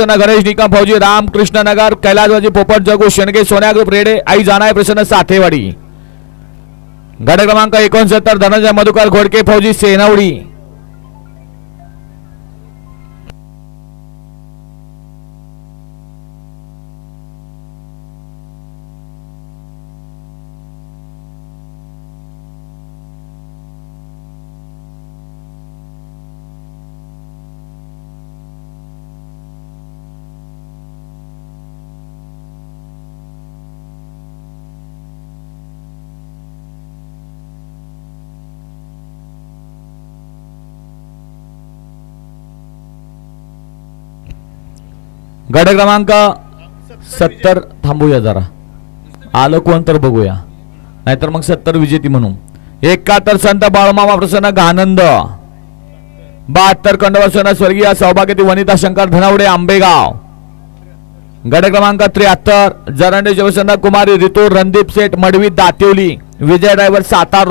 प्रसन्न गणेश निकम फौजी रामकृष्ण नगर कैलासवाजी पोपट जगू शेणगे सोन्या ग्रुप रेडे आई जानाय प्रसन्न साठेवाडी गट क्रमांक 69 धनंजय मधुकर घोडके फौजी सेनावडी गट क्रमांक 70 थांबूया जरा आलं कोण तर बघूया नाहीतर मग 70 विजेती म्हणून 71 संत बाळमामा प्रसन्न घानंद 72 कंडवसना स्वर्गीय सौभाग्यवती वनिता शंकर धनावडे आंबेगाव गट क्रमांक 73 जरंडे शिवसेना कुमारी रितू रणदीप सेठ मडवी दातिवली विजय ड्रायव्हर सातारा